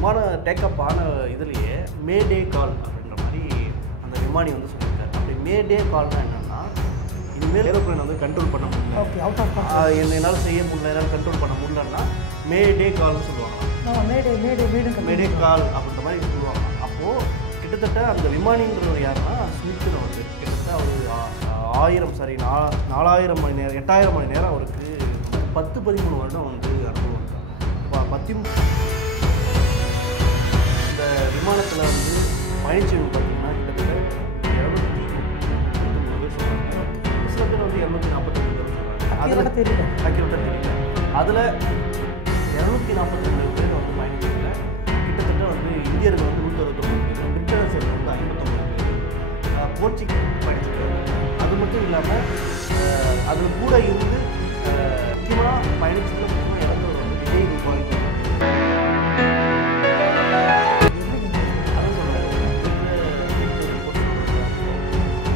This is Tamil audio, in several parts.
விமான டேக்கப் ஆன இதுலேயே மேடே கால் அப்படின்ற மாதிரி அந்த விமானி வந்து சொல்லியிருக்காரு. அப்படி மேடே கால்னால் என்னென்னா, இனிமேல் ஏரோப்ளைன் வந்து கண்ட்ரோல் பண்ண முடியல, என்னால் செய்ய முடியல, என்னால் கண்ட்ரோல் பண்ண முடியலன்னா மேடே கால்னு சொல்லுவாங்க. மேடே கால் அப்படின்ற மாதிரி சொல்லுவாங்க. அப்போது கிட்டத்தட்ட அந்த விமானின்றவர் யாருன்னா ஸ்மித்துன்னு வந்து கிட்டத்தட்ட அவர் 4000 மணி நேரம் 8000 மணி நேரம் அவருக்கு 10-13 வருடம் வந்து அனுபவம் இருக்காங்க. இந்த விமானத்தில் வந்து பயணிச்சவங்க பார்த்தீங்கன்னா கிட்டத்தட்ட 239 பேர் சொல்கிறாங்க. சில பேர் வந்து 242 பேர் சொல்கிறாங்க. அதில் தெரியல. அதில் 242 பேர் வந்து பயணிச்சாங்க. கிட்டத்தட்ட வந்து இந்தியர்கள் வந்து 169 பேர், பிரிட்டன்ஸ் வந்து 59 பேர், போர்ச்சுகீஸ் பயணிச்சிருக்காங்க. அது மட்டும் இல்லாமல் அதில் கூட இருந்து முக்கியமாக பயணிச்சதில் முக்கியமாக இறந்தவர் வந்து விஜய் ரூபாய். அதான் சொல்கிறேன்,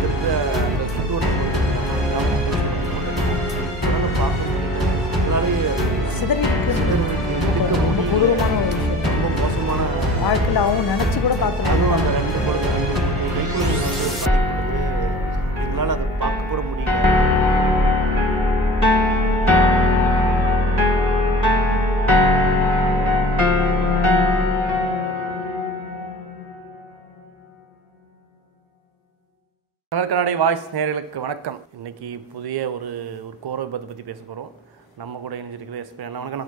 இருக்கிற அந்த சுற்றோட்ட ரொம்ப மோசமான வாழ்க்கையில் அவங்க நினச்சி கூட பார்க்கணும். அதுவும் அந்த 2 படத்தில் இதனால் அதை பார்க்க கூட முடியல. கனடை வாய்ஸ் நேயர்களுக்கு வணக்கம். இன்னைக்கு புதிய ஒரு கோர விபத்தை பற்றி பேச போகிறோம். நம்ம கூட இணைஞ்சிருக்கிற எஸ்பி அண்ணா. வணக்கண்ணா.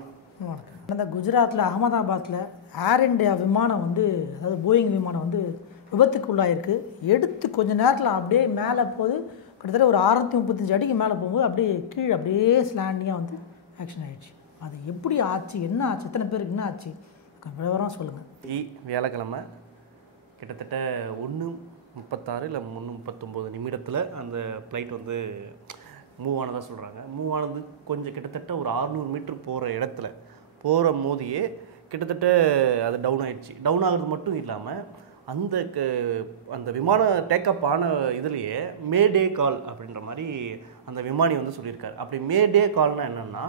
அந்த குஜராத்தில் அகமதாபாத்தில் ஏர் இண்டியா விமானம் வந்து, அதாவது போயிங் விமானம் வந்து விபத்துக்கு உள்ளாயிருக்கு. எடுத்து கொஞ்ச நேரத்தில் அப்படியே மேலே போகுது. கிட்டத்தட்ட ஒரு 635 அடிக்கு மேலே போகும்போது அப்படியே கீழே அப்படியே ஸ்லாண்டியாக வந்து ஆக்ஷன் ஆகிடுச்சு. அது எப்படி ஆச்சு, என்ன ஆச்சு, எத்தனை பேருக்கு என்ன ஆச்சு, விவரம் சொல்லுங்கள். வியாழக்கிழமை கிட்டத்தட்ட 1:36 இல்லை 1:39 நிமிடத்தில் அந்த ஃப்ளைட் வந்து மூவ் ஆனதாக சொல்கிறாங்க. மூவ் ஆனது கொஞ்சம் கிட்டத்தட்ட ஒரு 600 மீட்டர் போகிற இடத்துல போகிற மோதியே கிட்டத்தட்ட அது டவுன் ஆகிடுச்சு. டவுன் ஆகிறது மட்டும் இல்லாமல் அந்த விமான டேக்கப் ஆன இதுலேயே மேடே கால் அப்படின்ற மாதிரி அந்த விமானி வந்து சொல்லியிருக்காரு. அப்படி மேடே கால்னால் என்னென்னா,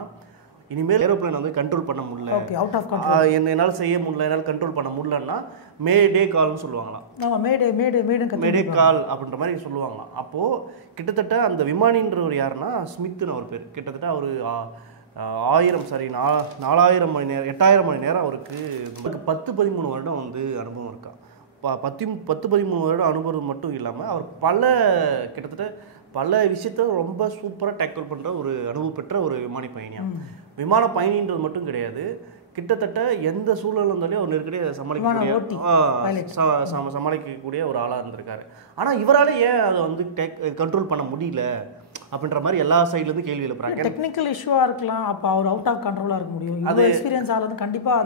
இனிமேல் ஏரோப்ளைன் வந்து கண்ட்ரோல் பண்ண முடியல, என்னால் செய்ய முடியல, என்னால் கண்ட்ரோல் பண்ண முடியலன்னா மேடே கால்னு சொல்லுவாங்களாம். மேடே கால் அப்படின்ற மாதிரி சொல்லுவாங்களாம். அப்போது கிட்டத்தட்ட அந்த விமானின்றவர் யாருன்னா ஸ்மித்துன்னு அவர் பேர். கிட்டத்தட்ட அவர் 4000 மணி நேரம் 8000 மணி நேரம் அவருக்கு 10-13 வருடம் வந்து அனுபவம் இருக்கா. 10-13 வருடம் அனுபவம் மட்டும் இல்லாமல் அவர் கிட்டத்தட்ட பல விஷயத்த ரொம்ப சூப்பராக டேக்கிள் பண்ணுற ஒரு அனுபவம் பெற்ற ஒரு விமான பயணியாக. விமான பயணின்றது மட்டும் கிடையாது, கிட்டத்தட்ட எந்த சூழல் இருந்தாலும் அவர் நெருக்கடியாக சமாளிக்கக்கூடிய ஒரு ஆளாக இருந்திருக்காரு. ஆனால் இவரால் ஏன் அதை வந்து கண்ட்ரோல் பண்ண முடியல அப்படின்ற மாதிரி எல்லா சைட்லேருந்து கேள்வி எழுப்புறாங்க. டெக்னிக்கல் இஷ்யூவாக இருக்கலாம், அப்போ அவர் அவுட் ஆஃப் கண்ட்ரோலாக இருக்க முடியும். அது எக்ஸ்பீரியன்ஸ் ஆள் வந்து கண்டிப்பாக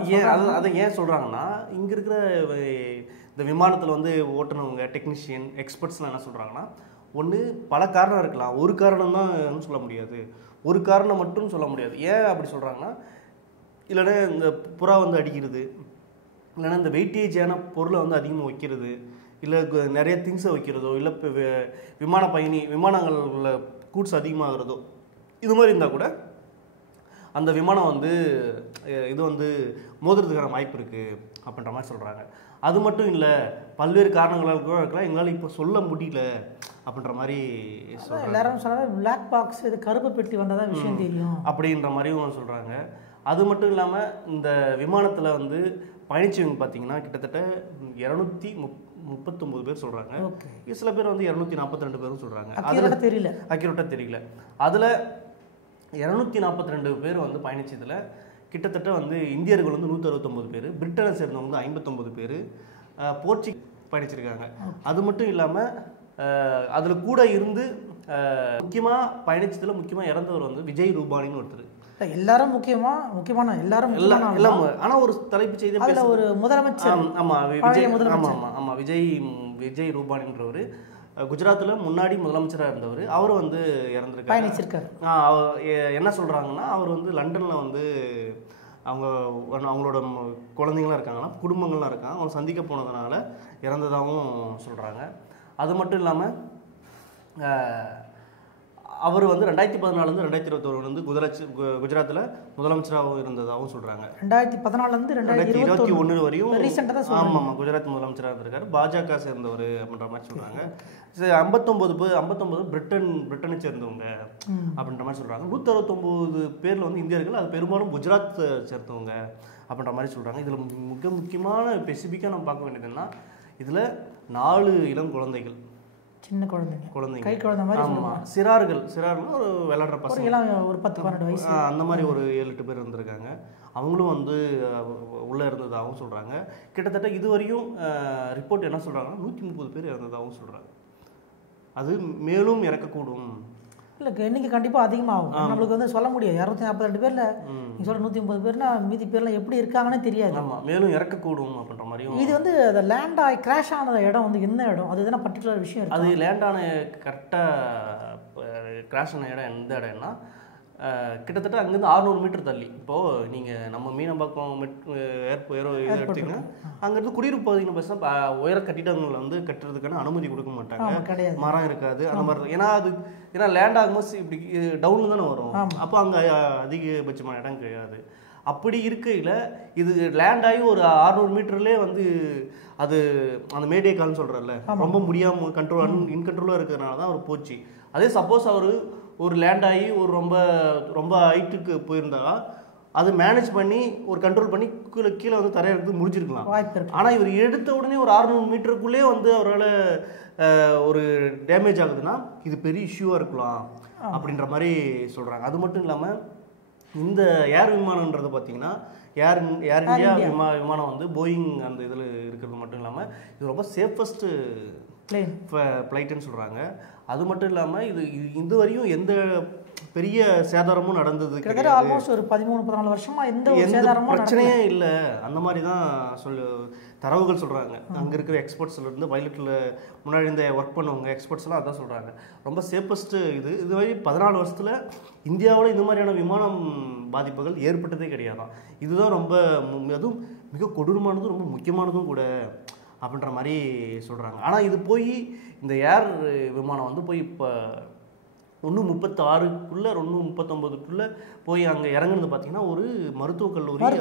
அதை ஏன் சொல்கிறாங்கன்னா, இங்கே இருக்கிற இந்த விமானத்தில் வந்து ஓட்டுனவங்க, டெக்னீஷியன், எக்ஸ்பர்ட்ஸ்லாம் என்ன சொல்கிறாங்கன்னா, ஒன்று பல காரணம் இருக்கலாம், ஒரு காரணம் தான் சொல்ல முடியாது, ஒரு காரணம் மட்டும் சொல்ல முடியாது. ஏன் அப்படி சொல்கிறாங்கன்னா, இல்லைன்னா இந்த புறா வந்து அடிக்கிறது, இல்லைன்னா இந்த வெயிட்டேஜான பொருளை வந்து அதிகமாக வைக்கிறது, இல்லை நிறைய திங்ஸை வைக்கிறதோ, இல்லை இப்போ விமானங்களில் கூட்ஸ் அதிகமாகிறதோ, இது மாதிரி இருந்தால் கூட அந்த விமானம் வந்து இது வந்து மோதுறதுக்கான வாய்ப்பு இருக்குது அப்படின்ற மாதிரி சொல்கிறாங்க. அது மட்டும் இல்லை, பல்வேறு காரணங்களால் கூட இருக்கலாம், எங்களால் இப்போ சொல்ல முடியல அப்படின்ற மாதிரி சொல்கிறாங்க. எல்லாரும் சொல்கிறாங்க பிளாக் பாக்ஸ், இது கருப்பு பெட்டி வந்தால் தான் விஷயம் தெரியும் அப்படின்ற மாதிரியும் சொல்கிறாங்க. அது மட்டும் இல்லாமல் இந்த விமானத்தில் வந்து பயணிச்சவங்க பார்த்தீங்கன்னா கிட்டத்தட்ட 239 பேர் சொல்கிறாங்க. சில பேர் வந்து 242 பேரும் சொல்கிறாங்க. அதில் அக்யூரேட்டாக தெரியல. அதில் 242 பேர் வந்து பயணிச்சதில் கிட்டத்தட்ட வந்து இந்தியர்கள் வந்து 169 பேர், பிரிட்டனை சேர்ந்தவங்க வந்து 59 பேர், போர்ச்சுகீஸ் பயணிச்சிருக்காங்க. அது மட்டும் இல்லாமல் அதில் கூட இருந்து முக்கியமாக பயணிச்சதில் முக்கியமாக இறந்தவர் வந்து விஜய் ரூபானின்னு ஒருத்தர். எல்லாரும் முக்கியமான எல்லாரும் எல்லாம். ஆனால் ஒரு தலைப்பு செய்தி ஒரு முதலமைச்சர், ஆமாம் விஜய் ரூபானின்றவர் குஜராத்தில் முன்னாடி முதலமைச்சராக இருந்தவர். அவர் வந்து இறந்துருக்காரு. என்ன சொல்கிறாங்கன்னா, அவர் வந்து லண்டனில் வந்து அவங்களோட குழந்தைங்களாம் இருக்காங்கன்னா, குடும்பங்கள்லாம் இருக்காங்க, அவங்க சந்திக்க போனதுனால இறந்ததாகவும் சொல்கிறாங்க. அது மட்டும் இல்லாமல் அவர் வந்து 2014 2021 வந்து குஜராத்தில் முதலமைச்சராகவும் இருந்ததாகவும் சொல்கிறாங்க. 2014 2021 வரையும் ரீசெண்டாக தான் சொல்றாங்க. ஆமாம் குஜராத் முதலமைச்சராக இருந்திருக்காரு, பாஜக சேர்ந்தவர் அப்படின்ற மாதிரி சொல்கிறாங்க. 59 பிரிட்டனை சேர்ந்தவங்க அப்படின்ற மாதிரி சொல்கிறாங்க. 169 பேரில் வந்து இந்தியர்கள், அது பெரும்பாலும் குஜராத் சேர்ந்தவங்க அப்படின்ற மாதிரி சொல்கிறாங்க. இதில் மிக முக்கியமான ஸ்பெசிஃபிக்காக நம்ம பார்க்க வேண்டியதுன்னா இதில் 4 இளம் குழந்தைகள், சின்ன குழந்தைங்க, கை குழந்தை மாதிரி. ஆமாம், சிறார்கள் ஒரு விளையாடுற பசங்க, ஒரு 10-12 வயசு அந்த மாதிரி ஒரு 7-8 பேர் இருந்திருக்காங்க. அவங்களும் வந்து உள்ளே இருந்ததாகவும் சொல்கிறாங்க. கிட்டத்தட்ட இதுவரையும் ரிப்போர்ட் என்ன சொல்கிறாங்கன்னா 130 பேர் இறந்ததாகவும் சொல்கிறாங்க. அது மேலும் இறக்கக்கூடும். இல்லை, எண்ணிக்கை கண்டிப்பாக அதிகமாகும். நம்மளுக்கு வந்து சொல்ல முடியாது. 242 பேரில் நீங்கள் சொல்கிற 130 பேர்னா மீதி பேர்லாம் எப்படி இருக்காங்கன்னே தெரியாது. ஆமாம், மேலும் இறக்கக்கூடும் அப்படின்ற மாதிரியும். இது வந்து அந்த லேண்ட் ஆகி கிராஷ் ஆனது இடம் வந்து என்ன இடம், அது எதனா பர்டிகுலர் விஷயம் இருக்குது? அது லேண்ட் ஆன கரெக்டாக கிராஷ் ஆன இடம் எந்த இடம்னா கிட்டத்தட்ட அங்கேருந்து 600 மீட்டர் தள்ளி. இப்போது நீங்கள் நம்ம மீனம்பாக்கம் இது எடுத்திங்கன்னா அங்கேருந்து குடியிருப்பு பகுதியில் பேசினா உயர கட்டிடங்களை வந்து கட்டுறதுக்கான அனுமதி கொடுக்க மாட்டாங்க, மரம் இருக்காது அந்த மாதிரி. ஏன்னா லேண்ட் ஆகும்போது இப்படி டவுன் தானே வரும், அப்போ அங்கே அதிகபட்சமான இடம் கிடையாது. அப்படி இருக்கையில் இது லேண்ட் ஆகி ஒரு 600 மீட்டர்லேயே வந்து அது அந்த மேடே கால்னு சொல்கிறல்ல, ரொம்ப முடியாமல் இன்கண்ட்ரோலாக இருக்கிறதுனால தான் அவர் போச்சு. அதே சப்போஸ் அவர் ஒரு லேண்ட் ஆகி ஒரு ரொம்ப ஹைட்டுக்கு போயிருந்தா அது மேனேஜ் பண்ணி ஒரு கண்ட்ரோல் பண்ணி கீழே வந்து தரையிறதுக்கு முடிஞ்சிருக்கலாம். ஆனால் இவர் எடுத்த உடனே ஒரு 600 மீட்டருக்குள்ளே வந்து அவரால் ஒரு டேமேஜ் ஆகுதுன்னா இது பெரிய இஷ்யூவாக இருக்கலாம் அப்படின்ற மாதிரி சொல்கிறாங்க. அது மட்டும் இல்லாமல் இந்த ஏர் விமானன்றது பார்த்தீங்கன்னா ஏர் இந்தியா விமானம் வந்து போயிங் அந்த இதில் இருக்கிறது மட்டும் இல்லாமல் இது ரொம்ப சேஃபஸ்ட்டு ஃப்ளைட்டுன்னு சொல்கிறாங்க. அது மட்டும் இல்லாமல் இதுவரையும் எந்த பெரிய சேதாரமும் நடந்தது கிடையாது. ஆல்மோஸ்ட் ஒரு 13-14 வருஷமா எந்த பிரச்சனையே இல்லை அந்த மாதிரி தான் தரவுகள் சொல்கிறாங்க. அங்கே இருக்கிற எக்ஸ்பர்ட்ஸ்லேருந்து பைலட்டில் முன்னாடி இந்த ஒர்க் பண்ணவங்க எக்ஸ்பர்ட்ஸ்லாம் அதான் சொல்கிறாங்க. ரொம்ப சேஃபஸ்ட்டு இதுவரை 14 வருஷத்தில் இந்தியாவில் இந்த மாதிரியான விமானம் பாதிப்புகள் ஏற்பட்டதே கிடையாதான். இதுதான் ரொம்ப அதுவும் மிக கொடூரமானதும் ரொம்ப முக்கியமானதும் கூட அப்படின்ற மாதிரி சொல்கிறாங்க. ஆனால் இது போய் இந்த ஏர் விமானம் வந்து போய் இப்போ 136க்குள்ளே 139க்குள்ளே போய் அங்கே இறங்குனது பார்த்தீங்கன்னா ஒரு மருத்துவக் கல்லூரி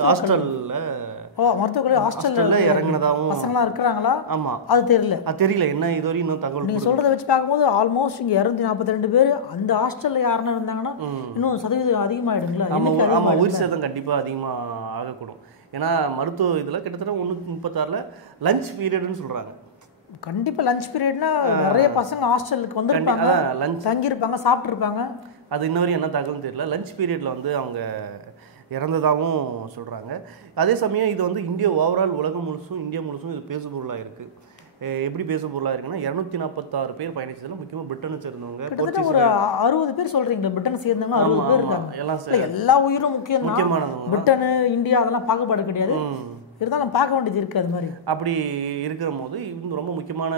ஹாஸ்டலில் இறங்குனதாகவும் பசங்களாம் இருக்கிறாங்களா? ஆமாம், அது தெரியல என்ன இதுவரை இன்னும் தகவல். நீங்கள் சொல்கிறத வச்சு பார்க்கும்போது ஆல்மோஸ்ட் இங்கே 242 பேர் அந்த ஹாஸ்டலில் யாருன்னு இருந்தாங்கன்னா இன்னும் சதவீதம் அதிகமாகிடுங்களா? ஆமாம், உயிர் சேதம் கண்டிப்பாக அதிகமாக ஆகக்கூடும். ஏன்னா மருத்துவ இதில் கிட்டத்தட்ட 136ல் லஞ்ச் பீரியட்னு சொல்கிறாங்க. கண்டிப்பாக லஞ்ச் பீரியட்னா நிறைய பசங்க ஹாஸ்டலுக்கு வந்துருப்பாங்க, தங்கியிருப்பாங்க, சாப்பிட்ருப்பாங்க. அது இன்ன வரையும் என்ன தகவல்னு தெரியல. லஞ்ச் பீரியடில் வந்து அவங்க இறந்ததாகவும் சொல்கிறாங்க. அதே சமயம் இது வந்து ஓவரால் உலகம் முழுசும் இந்தியா முழுசும் இது பேசுபொருளாக இருக்குது. எப்படி பேசுபொருளாக இருக்குன்னா 246 பேர் பயணிச்சதில் முக்கியமாக பிரிட்டனை சேர்ந்தவங்க ஒரு 60 பேர் சொல்கிறீங்களா? பிரிட்டனை சேர்ந்தவங்க 60 பேர் இருக்காங்க. எல்லா உயிரும் முக்கியமானவங்க. பிரிட்டனு இந்தியா அதெல்லாம் பாகுபாடு கிடையாது, இருந்தாலும் பார்க்க வேண்டியது இருக்குது. அது மாதிரி அப்படி இருக்கிற போது இது ரொம்ப முக்கியமான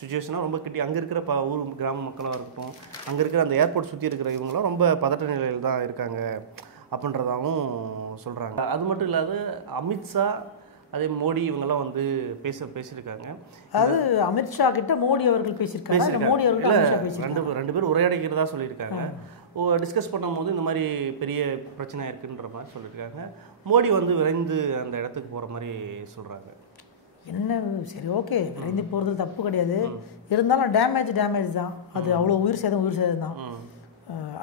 சுச்சுவேஷனாக ரொம்ப கிட்டி அங்கே இருக்கிற ஊர் கிராம மக்களாக இருக்கட்டும், அங்கே இருக்கிற அந்த ஏர்போர்ட் சுற்றி இருக்கிற இவங்களாம் ரொம்ப பதட்ட நிலையில் தான் இருக்காங்க அப்படின்றதாகவும் சொல்கிறாங்க. அது மட்டும் இல்லாத அமித்ஷா அதே மோடி இவங்கெல்லாம் வந்து பேசியிருக்காங்க. அதாவது அமித்ஷா கிட்ட மோடி அவர்கள் பேசியிருக்காங்க. மோடி அவர்கள் ரெண்டு பேரும் உரையாடிக்கிறதா சொல்லியிருக்காங்க. டிஸ்கஸ் பண்ணும்போது இந்த மாதிரி பெரிய பிரச்சனை இருக்குன்ற மாதிரி சொல்லியிருக்காங்க. மோடி வந்து விரைந்து அந்த இடத்துக்கு போகிற மாதிரி சொல்கிறாங்க. என்ன சரி, ஓகே, விரைந்து போகிறது தப்பு கிடையாது, இருந்தாலும் டேமேஜ் தான். அது அவ்வளோ உயிர் சேதம் தான்.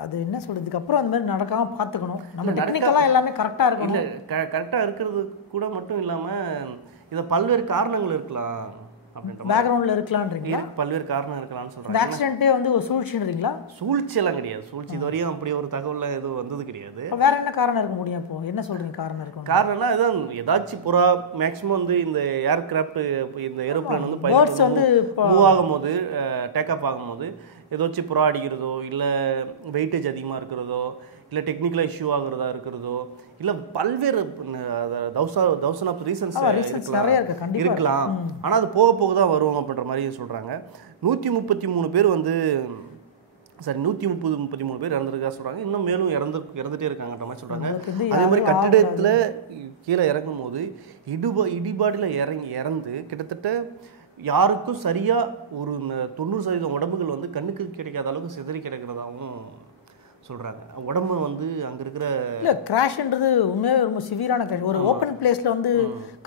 அது என்ன சொல்கிறதுக்கு அப்புறம் அந்த மாதிரி நடக்காமல் பார்த்துக்கணும். நம்ம டெக்னிக்கலாக எல்லாமே கரெக்டாக இருக்கும். இல்லை, கரெக்டாக இருக்கிறது கூட மட்டும் இல்லாமல் இதில் பல்வேறு காரணங்கள் இருக்கலாம் அப்படின்ற பேக்ரவுண்டில் இருக்கலான்றீங்களா? பல்வேறு காரணம் இருக்கலாம்னு சொல்கிறாங்க. ஆக்சிடென்ட்டே வந்து ஒரு சூழ்ச்சின்றீங்களா? சூழ்ச்சியெல்லாம் கிடையாது. சூழ்ச்சி இது வரையும் அப்படி ஒரு தகவலில் எதுவும் வந்தது கிடையாது. வேற என்ன காரணம் இருக்க முடியும்? இப்போ என்ன சொல்கிறீங்க காரணம் இருக்கும்? காரணம்னா இதுதான், ஏதாச்சும் புறா மேக்ஸிமம் வந்து இந்த ஏர்கிராஃப்ட் இந்த ஏரோப்ளேன் வந்து பேர்ட்ஸ் வந்து மூவ் ஆகும்போது டேக் ஆஃப் ஆகும்போது ஏதாச்சும் புறா அடிக்கிறதோ, இல்லை வெயிட்டேஜ் அதிகமாக இருக்கிறதோ, இல்லை டெக்னிக்கலாக இஷ்யூ ஆகுறதா இருக்கிறதோ, இல்லை பல்வேறு தௌசண்ட் ஆஃப் ரீசன்ஸ் இருக்கலாம். ஆனால் அது போக தான் வரும் அப்படின்ற மாதிரி சொல்கிறாங்க. 133 பேர் வந்து 133 பேர் இறந்துருக்கா சொல்கிறாங்க. இன்னும் மேலும் இறந்துட்டே இருக்காங்கன்ற மாதிரி சொல்கிறாங்க. அதே மாதிரி கட்டிடத்தில் கீழே இறங்கும் போது இடிபாடில் இறந்து கிட்டத்தட்ட யாருக்கும் சரியாக ஒரு 90% உடம்புகள் வந்து கண்ணுக்கு கிடைக்காத அளவுக்கு சிதறி கிடக்கிறதாகவும் சொல்கிறாங்க. உடம்பு வந்து அங்கே இருக்கிற இல்லை கிராஷ்ன்றது உண்மையாக ரொம்ப சிவியரான கிராஷ். ஒரு ஓப்பன் பிளேஸில் வந்து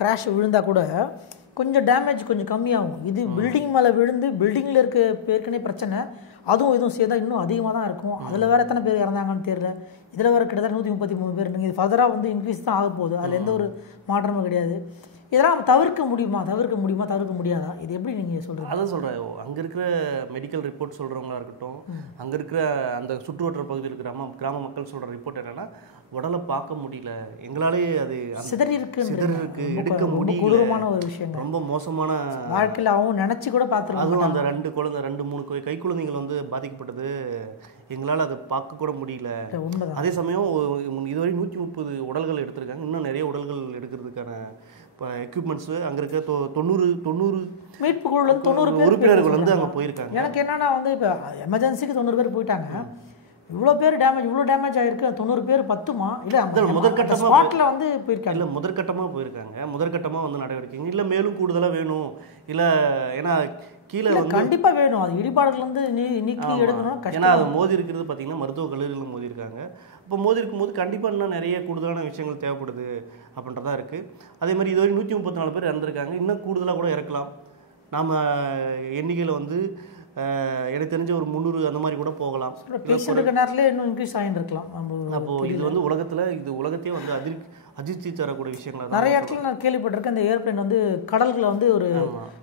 கிராஷ் விழுந்தால் கூட கொஞ்சம் டேமேஜ் கொஞ்சம் கம்மியாகும். இது பில்டிங் மேலே விழுந்து பில்டிங்கில் இருக்க ஏற்கனவே பிரச்சனை, அதுவும் இதுவும் சேர்ந்தா இன்னும் அதிகமாக தான் இருக்கும். அதில் வேறு எத்தனை பேர் இறந்தாங்கன்னு தெரியல. இதில் வேறு கிட்டத்தட்ட 133 பேர். நீங்கள் இது ஃபர்தராக வந்து இன்க்ரீஸ் தான் ஆக போகுது, அதில் எந்த ஒரு மாற்றமும் கிடையாது. இதெல்லாம் தவிர்க்க முடியாதா? இது எப்படி நீங்கள் சொல்கிறீங்க? அதான் சொல்கிறேன், அங்கே இருக்கிற மெடிக்கல் ரிப்போர்ட் சொல்கிறவங்களா இருக்கட்டும், அங்கே இருக்கிற அந்த சுற்றுவட்டார பகுதியில் இருக்கிற கிராம மக்கள் சொல்கிற ரிப்போர்ட் என்னென்னா, உடலை பார்க்க முடியல, எங்களாலே அது சிதறி இருக்கு, எடுக்க முடியல, கொடூரமான ஒரு விஷயம், ரொம்ப மோசமான வாழ்க்கையில் அவங்க நினச்சி கூட பார்த்துருக்காங்க. அதுவும் அந்த 2-3 கை குழந்தைகள் வந்து பாதிக்கப்பட்டது, எங்களால் அதை பார்க்க கூட முடியல. அதே சமயம் இதுவரை 130 உடல்கள் எடுத்திருக்காங்க. இன்னும் நிறைய உடல்கள் எடுக்கிறதுக்கான இப்போ எக்யூப்மெண்ட்ஸு அங்கே இருக்க 90 மீட்பு குழுவில் 90 பேர் உறுப்பினர்கள் வந்து அங்கே போயிருக்காங்க. எனக்கு என்னன்னா வந்து இப்போ எமர்ஜென்சிக்கு 90 பேர் போயிட்டாங்க. இவ்வளோ டேமேஜ் ஆகிருக்கு. 90 பேர் பத்துமா? இல்லை முதற்கட்டமாக ஸ்பாட்டில் வந்து போயிருக்காங்க. இல்லை முதற்கட்டமாக போயிருக்காங்க. முதற்கட்டமாக வந்து நடவடிக்கைங்க இல்லை மேலும் கூடுதலாக வேணும். இல்லை ஏன்னா கீழே வந்து கண்டிப்பாக வேணும். அது இடிபாடுகள் நீக்கி எடுக்கணும். ஏன்னா அது மோதி இருக்கிறது பார்த்தீங்கன்னா மருத்துவக் கல்லூரியில் மோதி இருக்காங்க. இப்போ மோதி இருக்கும்போது கண்டிப்பாக இன்னும் நிறைய கூடுதலான விஷயங்கள் தேவைப்படுது அப்படின்றதா இருக்குது. அதே மாதிரி இதுவரை 134 பேர் இறந்துருக்காங்க. இன்னும் கூடுதலாக கூட இறக்கலாம். நாம் எண்ணிக்கையில் வந்து எனக்கு தெரிஞ்ச ஒரு 300 அந்த மாதிரி கூட போகலாம். நேரத்தில் இன்னும் இன்க்ரீஸ் ஆகிட்டு இருக்கலாம். அப்போது இது வந்து உலகத்தையே வந்து அதிர்ச்சி தரக்கூடிய விஷயங்கள் நிறைய இடத்துல நான் கேள்விப்பட்டிருக்கேன். அந்த ஏர்பிளைன் வந்து கடல்களை வந்து ஒரு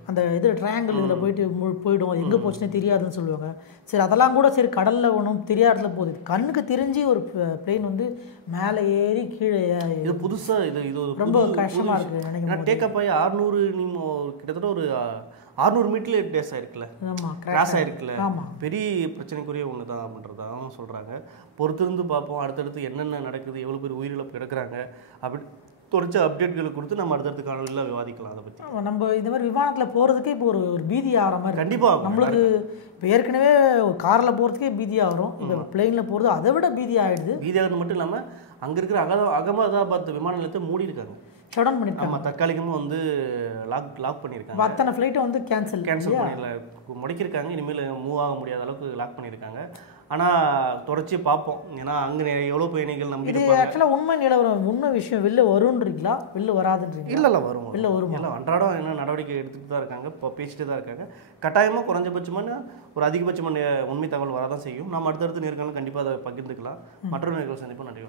அந்த இது ட்ரையாங்கிள் இதில் போயிடும், எங்கே போச்சுன்னே தெரியாதுன்னு சொல்லுவாங்க. சரி அதெல்லாம் கூட சரி, கடலில் ஒன்றும் தெரியாத இடத்துல போகுது. கண்ணுக்கு தெரிஞ்சு ஒரு பிளேன் வந்து மேலே ஏறி கீழே இது புதுசாக இது ரொம்ப கஷ்டமாக இருக்குது நினைக்கிறேன். டேக்கப் ஆகி 600 கிட்டத்தட்ட ஒரு 600 மீட்டர்ல டேஸ் ஆயிருக்குல்ல, கிராஸ் ஆயிருக்குல்ல, பெரிய பிரச்சனைக்குரிய ஒன்று தான் அப்படின்றதான் சொல்கிறாங்க. பொறுத்திருந்து பார்ப்போம் அடுத்தடுத்து என்னென்ன நடக்குது, எவ்வளோ பேர் உயிரிழப்பு கிடக்குறாங்க அப்படி தொடர்ச்சி அப்டேட்களை கொடுத்து நம்ம அடுத்தடுத்து காணொலியில் விவாதிக்கலாம். அதை பற்றி நம்ம இந்த மாதிரி விமானத்தில் போகிறதுக்கே இப்போ ஒரு பீதி ஆகிற மாதிரி கண்டிப்பாக நம்மளுக்கு இப்போ ஏற்கனவே காரில் போகிறதுக்கே பீதியாக வரும். இப்போ பிளெயினில் போகிறது அதை விட பீதி ஆகிடுது. பீதி ஆகிறது மட்டும் இல்லாமல் அங்கே இருக்கிற அகமதாபாத் விமான நிலையத்தை மூடி இருக்காங்க, ஷட் டவுன் பண்ணியிருக்காங்க. ஆமாம், தற்காலிகமாக வந்து லாக் பண்ணியிருக்காங்க. அத்தனை ஃப்ளைட்டை வந்து கேன்சல் பண்ணிடல, முடக்கியிருக்காங்க. இனிமேல் மூவ் ஆக முடியாத அளவுக்கு லாக் பண்ணியிருக்காங்க. ஆனால் தொடர்ச்சி பார்ப்போம். ஏன்னா அங்கே எவ்வளோ பயணிகள் நம்பி இது ஆக்சுவலாக உண்மை விஷயம் வெளில வரும்ன்றீங்களா, வெளில வராதுன்றீங்க? இல்லை வரும், இல்லை அன்றாடம் என்ன நடவடிக்கை எடுத்துகிட்டு தான் இருக்காங்க, இப்போ பேசிட்டு தான் இருக்காங்க. கட்டாயமாக குறைஞ்சபட்சமான ஒரு அதிகபட்சமான உண்மை தகவல் வரதான் செய்யும். நம்ம அடுத்தடுத்து நேர்காணல் கண்டிப்பாக அதை பகிர்ந்துக்கலாம். மற்றொரு நேர்காணல் சந்திப்போம். நன்றி.